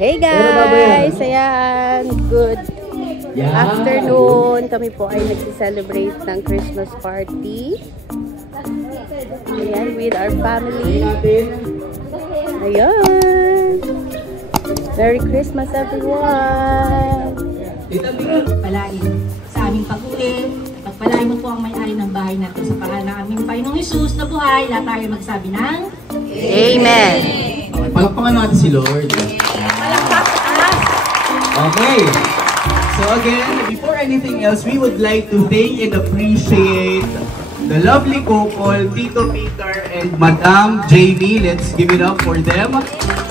Hey guys! Ayan, good afternoon. Kami po ay nag-celebrate ng Christmas party. Ayan, with our family. Ayan! Merry Christmas everyone! Palain sa aming pag-uwi. Pagpalain mo po ang may-ari ng bahay na ito. Sa pangalan ng aming Panginoong Hesus na buhay, lahat tayo magsabi ng Amen! Okay, palakpakan natin si Lord. Okay. So again, before anything else, we would like to thank and appreciate the lovely couple, Tito Peter and Madam Jamie. Let's give it up for them.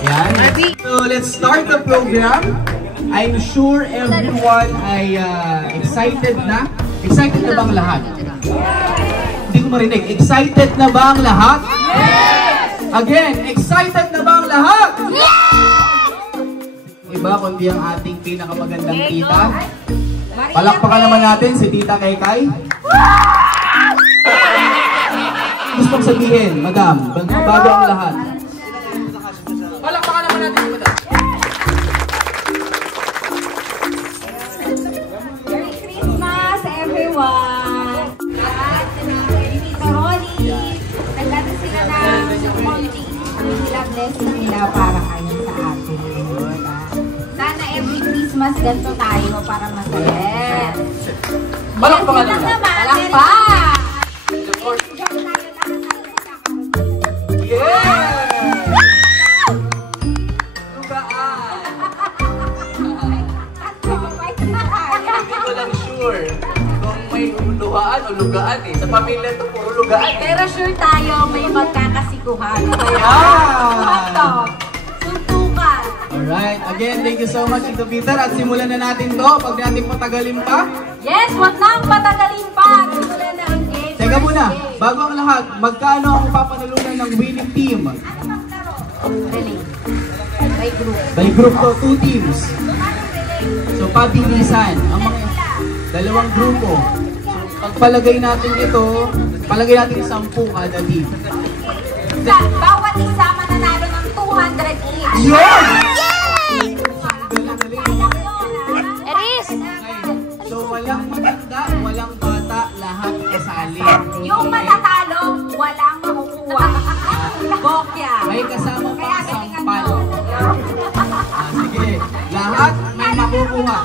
Yan. So let's start the program. I'm sure everyone ay excited na. Excited na bang lahat? Hindi ko marinig. Excited na ba ang lahat? Yes! Again, excited na ba ang lahat? Yes! Iba kundi ang ating pinakamagandang tita. Palakpakan naman natin si Tita Kaykay. Gusto kong sabihin, Madam, bago ang lahat. Palakpakan naman natin si Madam. Merry Christmas everyone! At Tita Rolly, nagdata sila ng konti. Sila blessing nila para kayo sa atin. Sana every Christmas ganito tayo para masaya. Palakpakan naman. Palakpak! Yeah! Lugaan! Hindi ko lang sure kung may luhaan o lugaan eh. Sa pamilya ito, puro lugaan eh. Pero sure tayo may magkakasikuhan. Suntukan! Alright, again, thank you so much, Tito Peter. At simulan na natin to. Pag natin patagalin pa. Yes, wag nang patagalin pa. Simulan na ang game. Teka muna, bago ang lahat, magkano ang papanalunan ng winning team? Relay. By group. By group to, 2 teams. So, pabilisan ang mga dalawang grupo. So, pagpalagay natin ito, palagay natin 10 kada team. Bawat isa mananalo ng 200 each. Yun! Eris! So, walang matanda, walang bata, lahat kasali. Yung matatalo, walang makukuha. Bokya. May kasama pang sampal. Sige, lahat may makukuha.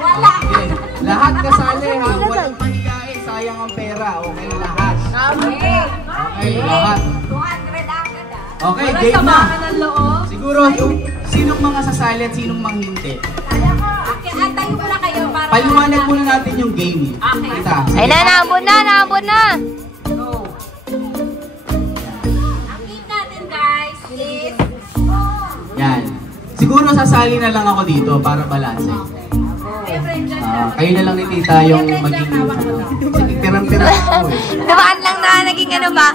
Wala. Sige, lahat kasali ha, walang mahihain, sayang ang pera. Okay, lahat. Okay. Okay, lahat. 200 agad ah. Okay, game na. ng loob. Siguro, sinong mga sasali at sinong manghinti? Okay, tayo muna kayo para... Paliwanag muna natin yung game. Okay. Kita. Ay na, naambon na! Go. Ang game natin guys is... Yan. Siguro sasali na lang ako dito para balanse. Kayo na lang ni Tita yung magiging sige, tirang-tirang ako eh. Dumaan lang na, naging ano ba?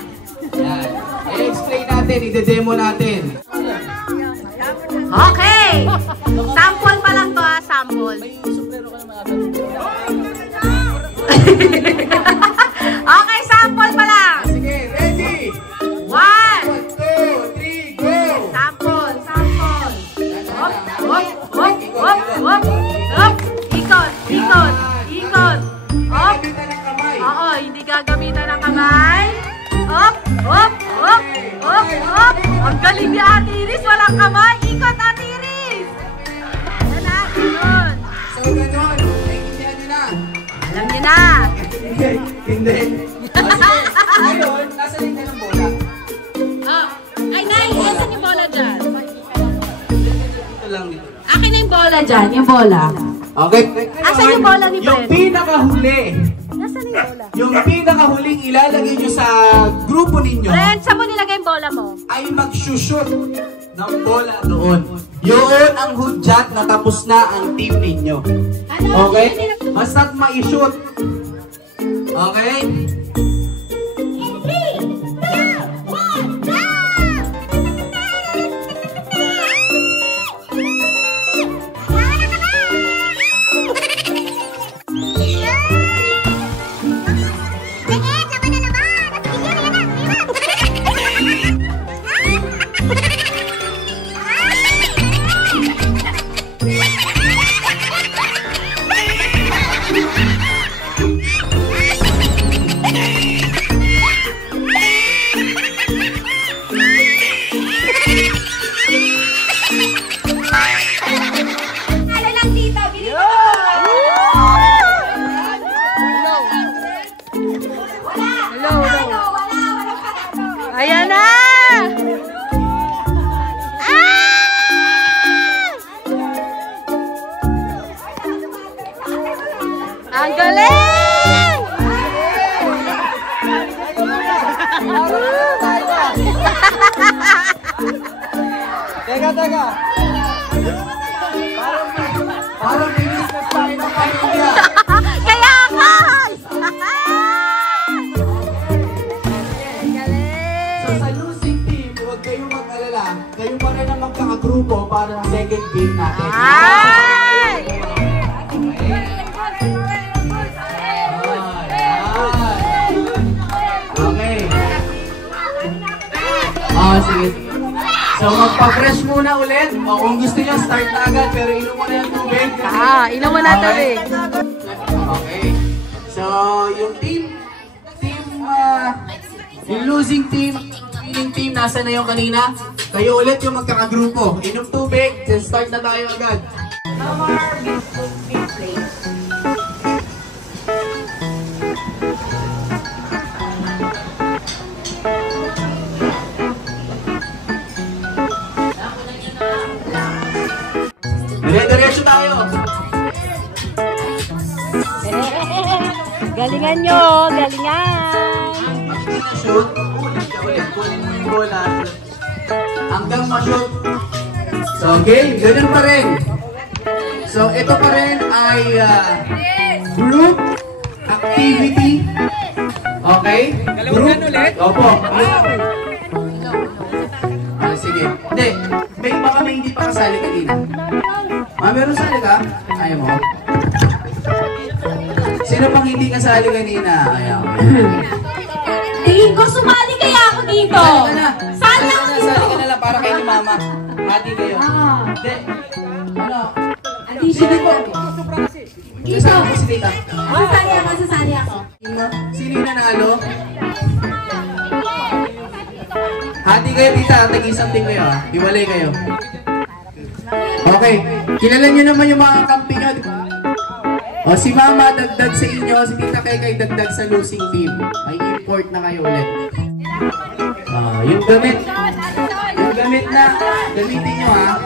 Yan. I-explain natin, i-demo natin. Okay! Sample pa lang to ha, sample. Okay, sample pa lang. Sige, ready? 1, 2, 3, go! sample. Hop. Ikot. Hop. Gamitan ng kamay. Oo, hindi gagamitan ng kamay. Hop. Ang galing ni Ate Iris, walang kamay. Ikot, Ate Iris. Yan na, yun. So, ganon. Naintindihan nyo na. Alam niyo na. Hindi. Ngayon, nasa linya ng bola. Ay, Nay, nasan yung bola dyan? Dito lang dito. Akin na yung bola dyan, yung bola. Okay. Asan yung bola ni Yung Fred? pinakahuli. Nasaan yung bola? Yung pinakahuling ilalagay nyo sa grupo ninyo Fred, saan mo nilagay yung bola mo? ay mag-shoot ng bola doon. Yun ang hudyat na tapos na ang team ninyo. Okay? Basta't ma-shoot. Okay? Ang galing! Teka. Parang bilis na tayo ng pamilya. Kaya nga! So sa losing team, huwag kayong mag-alala. Kayo pa rin ang magkakagrupo para sa second game natin. Ay! Okay. Sige. So magpa-fresh muna ulit. O kung gusto nyo, start na agad. Pero inom muna yung tubig. Inom mo na tubig. Okay. So yung yung losing team, winning team, nasa na yung kanina? Kayo ulit yung magkakagrupo. Inom tubig, start na tayo agad. Diretso tayo. Galingan nyo, galingan. Shoot, ulit. Kunin mo yung bola. Hanggang ma-shoot. So, game. Ganun pa rin. So, ito pa rin ay group activity. Okay? Group ulit? Opo. Sige. Hindi. Baka may hindi pa kasali kanina. Meron sali ka? Ayaw mo? Sino pang hindi kasali kanina? Ayaw. Tingin ko sumali kaya ako dito. Sali ako dito. Sali ka na lang para kay ni Mama. Hati kayo. Hindi. Ano? Sige po. Dito. Si Tita. Sasali ako. Sino yung nanalo? Hati kayo, Tita. Tag-isang team kayo. Hiwalay kayo. Okay. Kilala nyo naman yung mga kampi nyo, di ba? O si Mama dagdag sa inyo, si Tita Kay dagdag sa losing team. May import na kayo ulit. Yung gamit na, gamitin nyo ha.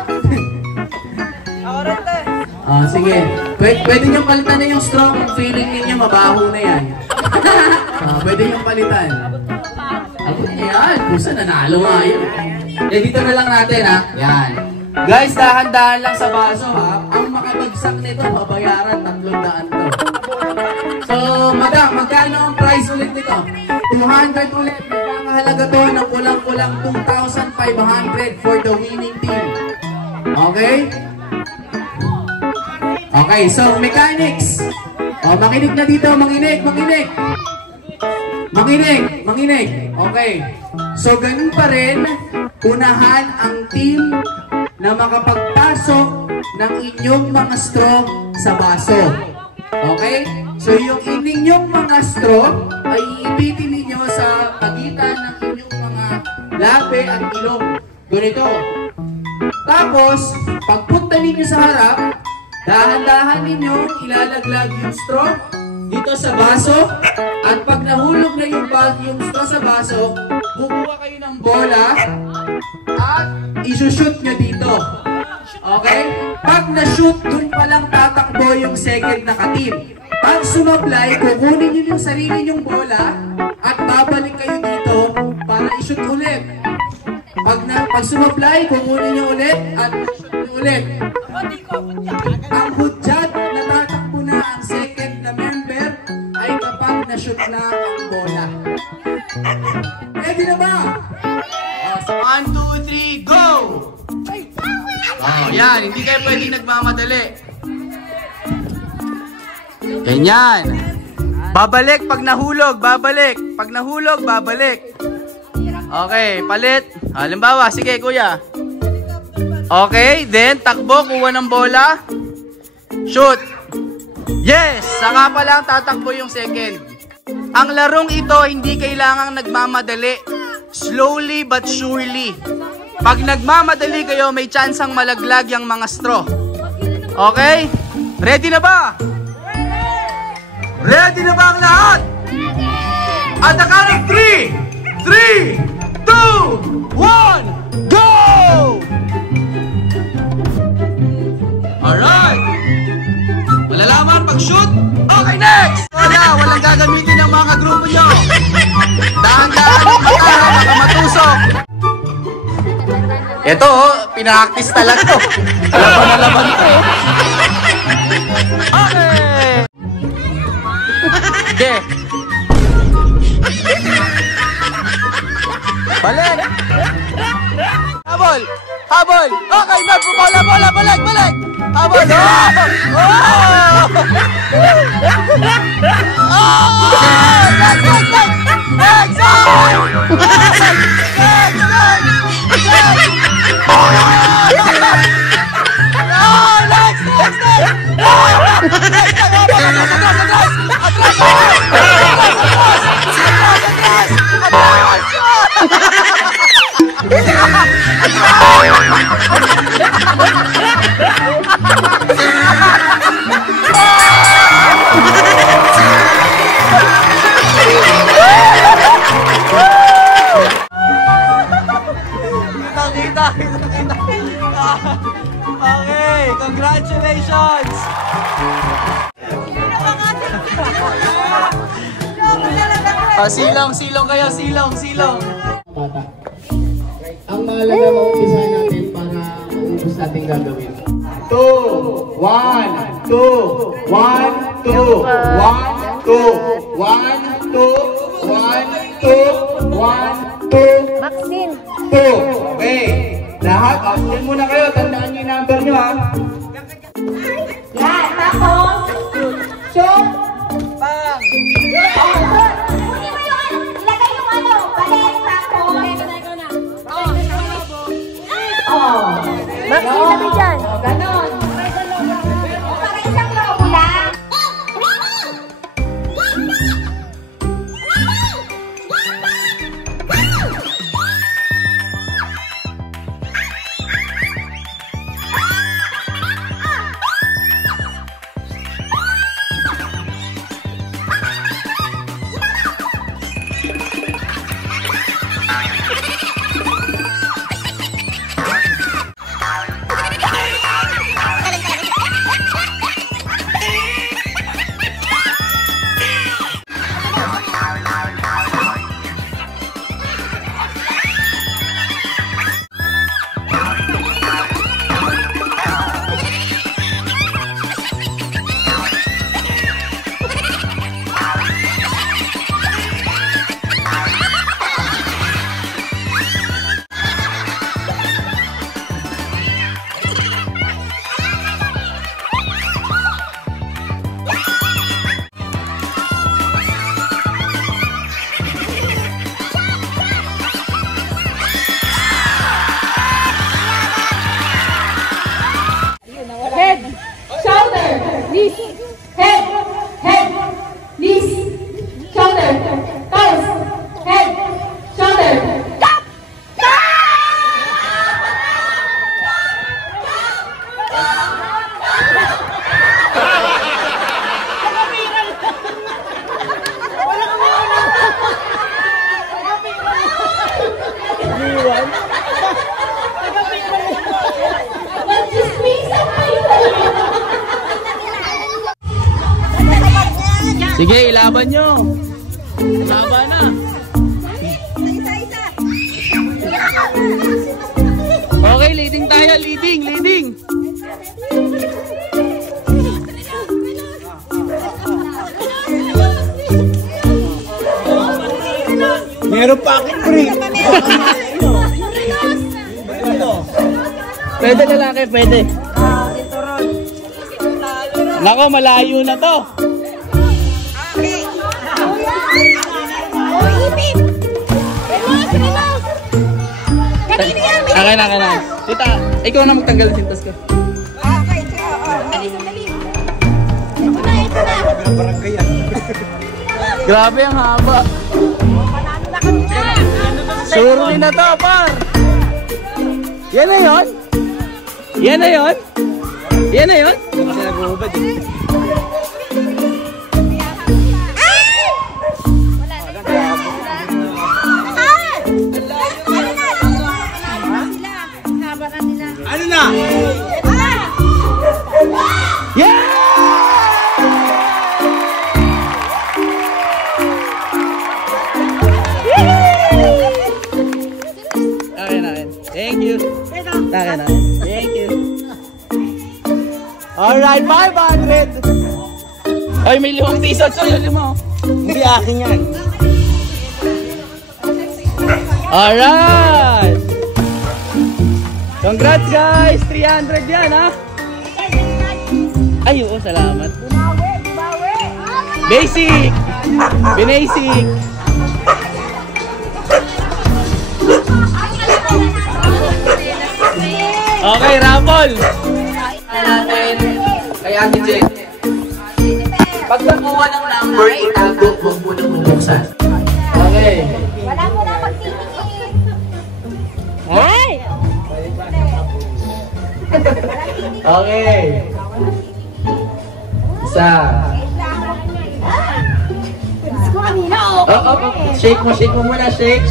Sige. Pwede nyo palitan na yung straw kung feeling ninyo mabaho na yan. Pwede nyo palitan. Yan, kusa nanalo nga yun. Dito na lang natin ha. Yan. Guys, dahan-dahan lang sa baso ha. Ang makabagsak nito, babayaran 300 to. So, madam, magkano ang price ulit nito? 200 ulit. Magkakahalaga to ng kulang-kulang 2,500 for the winning team. Okay? Okay, so mechanics. Makinig na dito, manginig. Okay. So, ganun pa rin, unahan ang team na makapagpasok ng inyong mga straw sa baso. Okay? So, yung inyong mga straw ay iipitin ninyo sa pagitan ng inyong mga labi at ilong. Ganito. Tapos, pagpunta ninyo sa harap, dahan-dahan ninyo ilalaglag yung straw dito sa baso. At pag nahulog na yung straw sa baso, bubuha kayo ng bola at isushoot nyo dito. Okay? Pag na-shoot, dun palang tatakbo yung second na ka-team. Pag sumablay, kukunin nyo yung sarili nyong bola at babalik kayo dito para i-shoot ulit. Pag sumablay, kukunin nyo ulit at i-shoot nyo ulit. Ang hudyat na tatakbo na ang second na member ay kapag na-shoot na ang bola. Ready na ba? 1, 2, 3, go! Yan, hindi kayo pwedeng nagmamadali. Ganyan. Babalik pag nahulog, babalik. Pag nahulog, babalik. Okay, palit. Halimbawa, sige kuya. Okay, then takbo, kuha ng bola. Shoot. Yes, saka pa lang tatakbo yung second. Ang larong ito, hindi kailangang nagmamadali. Slowly but surely. Pag nagmamadali kayo, may chansang malaglag yung mga straw. Okay? Ready na ba? Ready na ba ang lahat? At the count of 3, 2, 1, go! Alright! Malalaman pag shoot, okay na! Ito, pinaktis talaga to. Laban na laban to. Okay. Okay. Balik. Habol. Habol. Okay, Nod. Bola, bola. Balik, balik. Habol. Oh! Oh! Oh! Next, next, next. Next. Okay, congratulations! Silong, silong kayo, silong, silong. Bata. Ang mahalaga maumpisa natin para maubos natin gagawin. 2, 1, 2, 1, 2, 1, 2, 1, 2, 1, 2, Maxine. 2. Okay. Lahat, option muna kayo. Tandaan niyo yung number niyo, ha? Yan, tapos, shoot. Bang! Ilagay yung ano, balik, tapos. Oh. Maxine, sabi dyan. Ganon. Para isang lobo lang. Head, shoulder, knees. Head, head, knees. Shoulder, toes. Head, shoulder. Stop! Sige, ilaban nyo. Laban na. Okay, leading tayo. Leading, leading. Meron pa akin free. Pwede lalaki, pwede. Nako, malayo na to. Akin na. Tita, ikaw na magtanggal ng sintas ko. Okay, dali, sandali. Ito na. Grabe ang haba. Surely na to, par. Yan na yun? Yan na yun? Yan na yun? Ano na? Yeah! Okay na. Thank you. Alright, 500! Ay, may 5 t-shirts. Ay, 5. Hindi akin yan. Alright! Congrats guys! 300 yan ha! Ay, oo, salamat. Basic! Binasic! Okay, raffle! Natin kay Ate Jen. Pag nakuha ng number, itago, huwag mo nang bubuksan. Okay. Wala mo na magtitingin. Ay! Okay. Isa. Gusto ko kanina, Shake mo muna. Shake.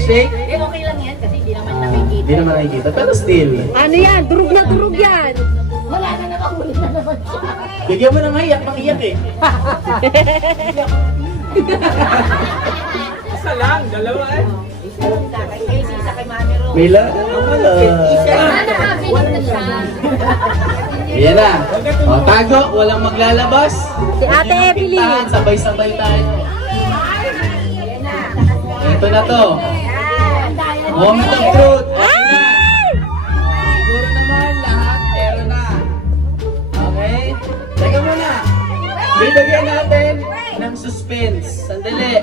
okay lang yan kasi hindi naman nakikita. Hindi naman nakikita, pero still. Ano yan? Durug na durug yan. Wala na nakahuli na naman siya. Bigyan mo ng iyak, makiyak eh. Isa lang, dalawa eh. Isa kay Mami Ro. Mila. Wala na siya. Ayan na. O, tago, walang maglalabas. Si Ate Evelyn. Tintahan, sabay-sabay tayo. Ito na to. Moment of truth. Okay na. Siguro naman lahat meron na. Okay? Teka muna. Bibigyan natin ng suspense. Sandali.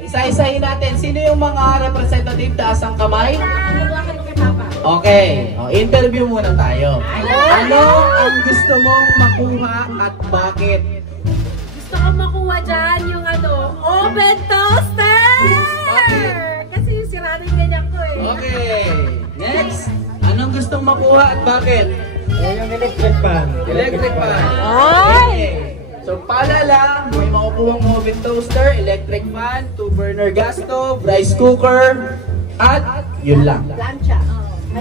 Isa-isahin natin. Sino yung mga representative taas ang kamay? Okay. O, interview muna tayo. Ano ang gusto mong makuha at bakit? Gusto ko makuha dyan yung oven toaster! Bakit? Kasi yung sira na yung ganyan ko eh. Okay. Next. Anong gustong makuha at bakit? Yung electric fan. Electric fan. Ay! Okay. So, paalala, may makukuhang oven toaster, electric fan, 2-burner gas stove, rice cooker, at yun lang. Plancha.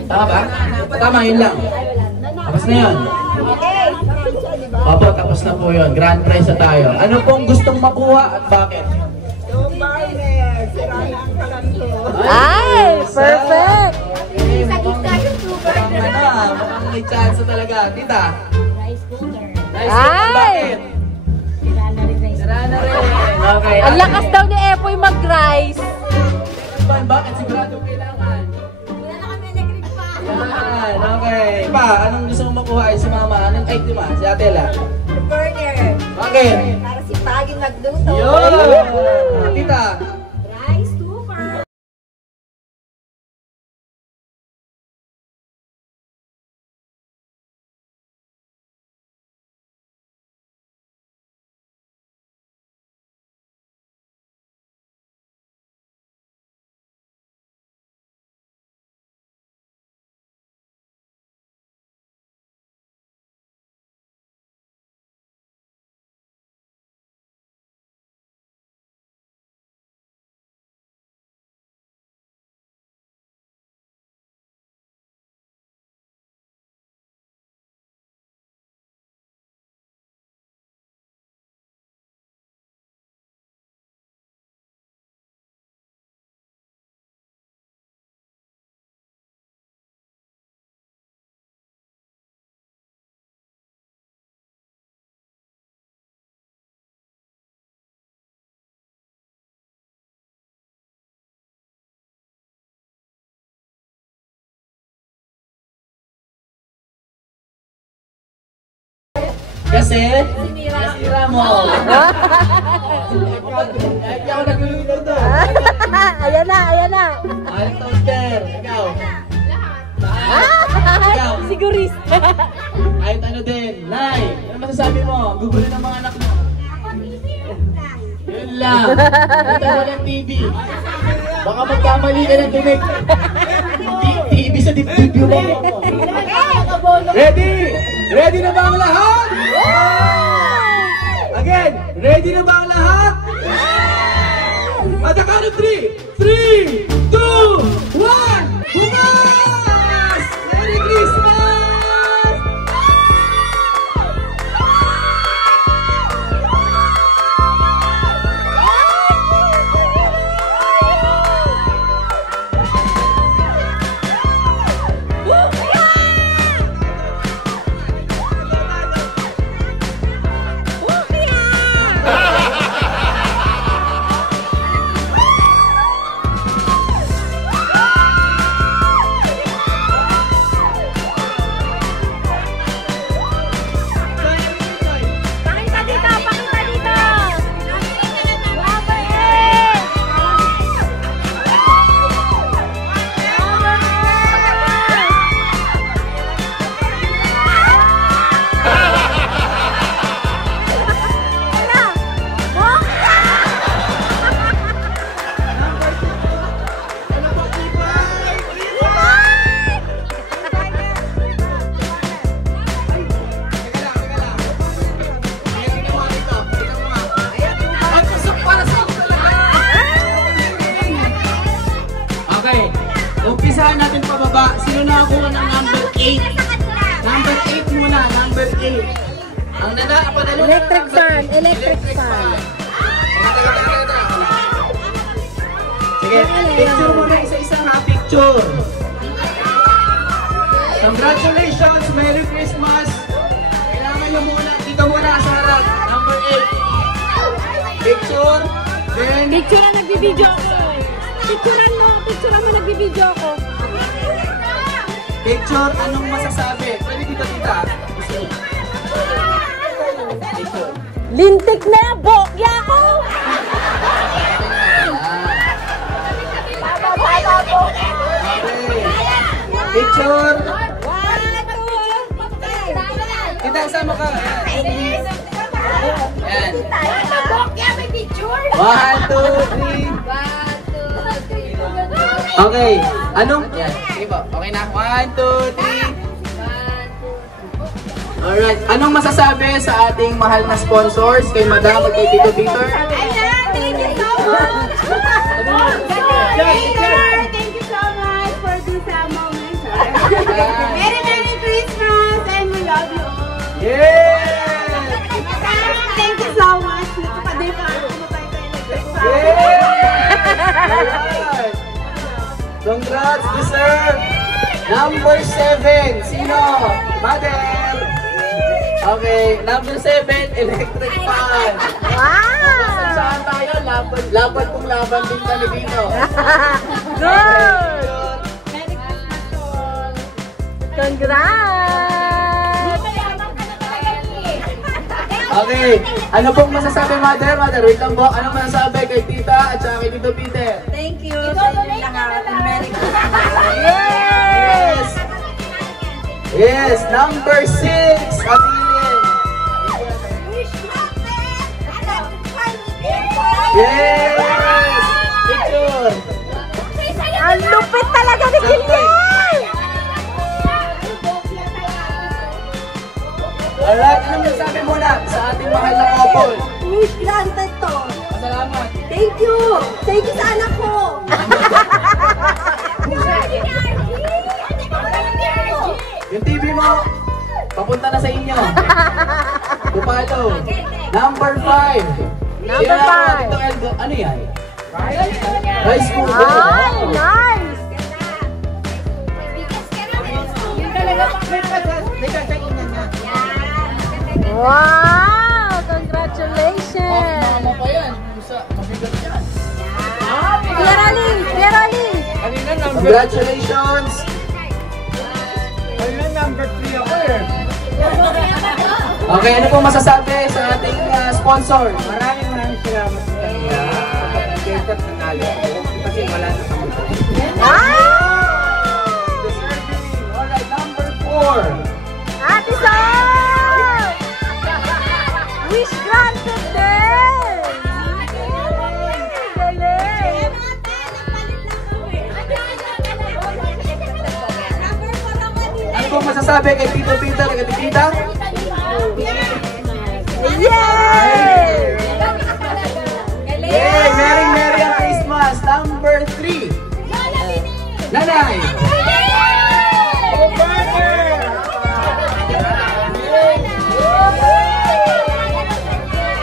Tama ba? Tama, yun lang. Tapos na yun. Opo, tapos na po yun. Grand prize na tayo. Ano pong gustong makuha at bakit? Ay! Perfect! Sa gitna yung super. Mukhang may chance talaga. Tita? Rice cooker. Rice cooker, bakit? Sira na rin rice Sira na rin. Okay. Ang lakas daw ni Epoy mag-rice. Bakit? Sigurado kailangan. Wala na kami electric fan. Yan, okay. Pa, anong gusto mong makuha ay si mama? Anong item ah? Si Atela? Burger. Bakit? Para si Pagin magluto. Yun! Tita? Rice cooker. Kasi? Nasira mo. Kahit ako nagluluto to. Ayan na. Aling toaster. Ikaw. Ikaw. Sigurista. Kahit ano din. Nay, ano masasabi mo? Gugulo ng mga anak mo. Yun lang. Ito walang TV. Baka magkamali ka ng dinig. TV sa dibdib mo. Ready? Ready na ba ang lahat? Again, ready na ba ang lahat? At the count of 3, 3, 2, 1, bukas! Merry Christmas! umpisahan natin pababa. Sino nakakuha ng number 8? Number 8 muna, number 8. Ang padalo na Electric fan, electric fan. Sige, picture muna isa-isa ha, picture. Congratulations, Merry Christmas. Kailangan nyo muna, dito muna sa harap. Number 8. Picture, then... Picture ang nagbibideo ako. Picturean mo nagbibideo ako. Picture, anong masasabi? Pwede dito, tita. Lintik na yan, bokya ko! Okay. Picture. Kita, sama ka. Yan. 1, 2, 3. Okay. Anong? Yan. Sige po. Okay na. 1, 2, 3. Alright. Anong masasabi sa ating mahal na sponsors? Kay Madam at kay Tito Peter? Thank you so much! Thank you so much for this moment. Merry Christmas and we love you all. Yeah! Thank you so much. Pwede pa ako Alright! Congrats, deserve! Number 7, sino? Mother! Okay, number 7, electric fan. Wow! Saan tayo? Laban kung laban din kami dito. Good! Congrats! Okay, ano pong masasabi, Mother? Mother, wait lang po. Anong masasabi kay Tita at saka kay Tito Peter? Thank you sa inyong lahat. Merry Christmas. Yes! Yes, number 6, Atilin. Yes! Picture! Ang lupit talaga ni Gillian! Alright, anong masasabi muna sa ating mahal na couple? Wish granted to. Salamat. Thank you. Thank you sa anak ko. Yung TV mo, papunta na sa inyo. Bupalo. Number 5. Number 5. Ano yan? Rice cooker. Ay, nice! Wow! Congratulations! Mama pa yan. Mabigat yan. Clearly! Congratulations. Okay, ano pong masasabi sa ating sponsor? Maraming salamat sa kanya. Kapag at nanalo ako kasi wala na kami. Deserving. Alright, number 4. Ate Sol! Wish granted din! Galing! Ano pong masasabi kay Tito Peter at kay Tita? Yay! Yay! Merry Christmas! Number 3. Nanay!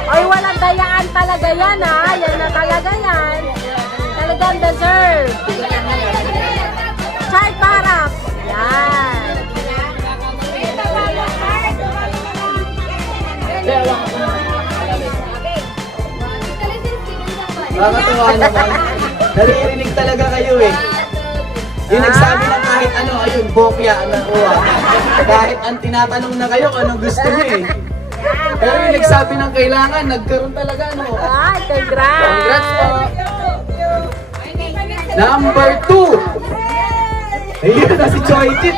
Ay, walang dayaan talaga yan, ha? Yan na talaga yan. Talagang deserve. Chart parap. Yan. Nakakatuwa naman. Naririnig talaga kayo eh. Yung nagsabi na kahit ano, ayun, bokya ang nakuha. Kahit ang tinatanong na kayo kung anong gusto niyo eh. Pero yung nagsabi ng kailangan, nagkaroon talaga no. Ay, congrats. Congrats po. Number 2. Ayun na si Choi Chit.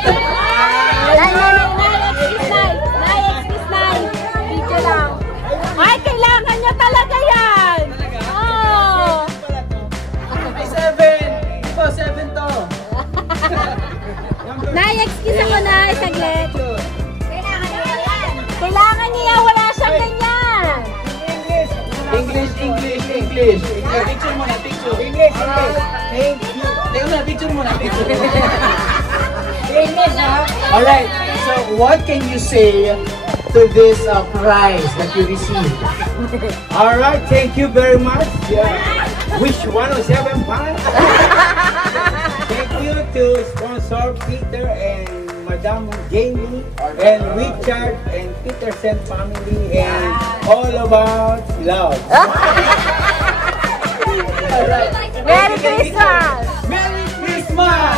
Ay, kailangan nyo talaga yan. Oh. 7. Ito, 7 to. Nay-excuse ako na, saglit. Kailangan niya, wala siyang ganyan. English. Picture muna, picture. English. Thank you. Teka muna, picture muna. Alright, so what can you say to this prize that you received? Alright, thank you very much. Wish 107 pounds. Thank you to sponsor Peter and Madam Jamie and Richard and Peterson family and all about love. Alright. Merry Christmas! Merry Christmas!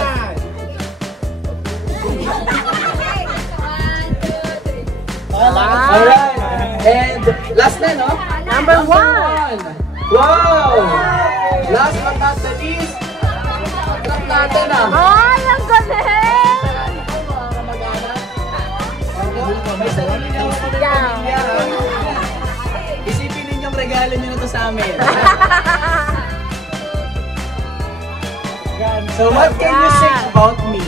Alright. And last na, no? Number 1! Wow! Last but not the least, attract natin Ay, ang galing! May sarili na ako sa pamilya. Isipin ninyong regalo nyo na to sa amin. So what can you say about me?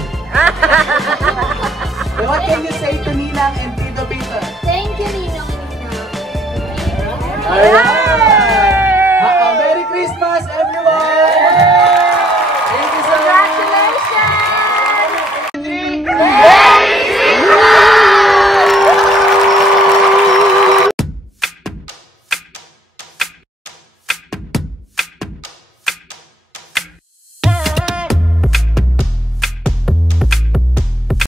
So what can you say to Ninang and Tito Peter? Thank you, Ninong and Ninang. Alright!